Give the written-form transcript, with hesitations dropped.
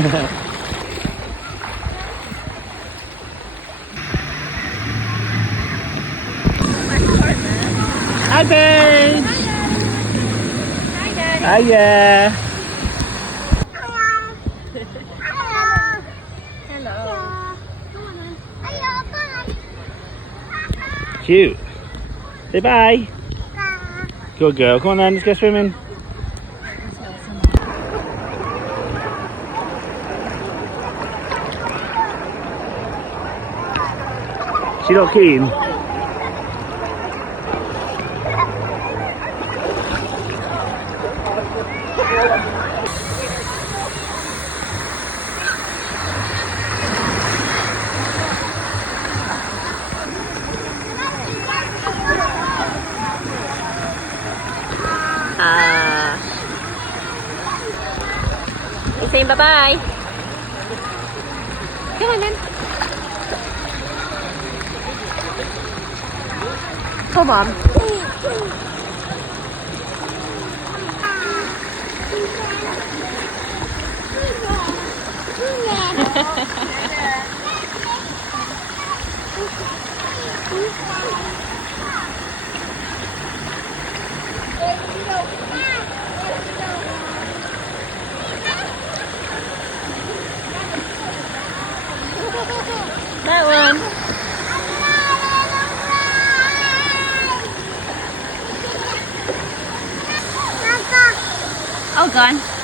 Hi, Paige. Hi, Daddy. Hiya. Hello. Cute. Say bye. Good girl. Come on then, let's go swimming. She not keen? You saying bye-bye? Come on then. Come on. That one. Oh, gone.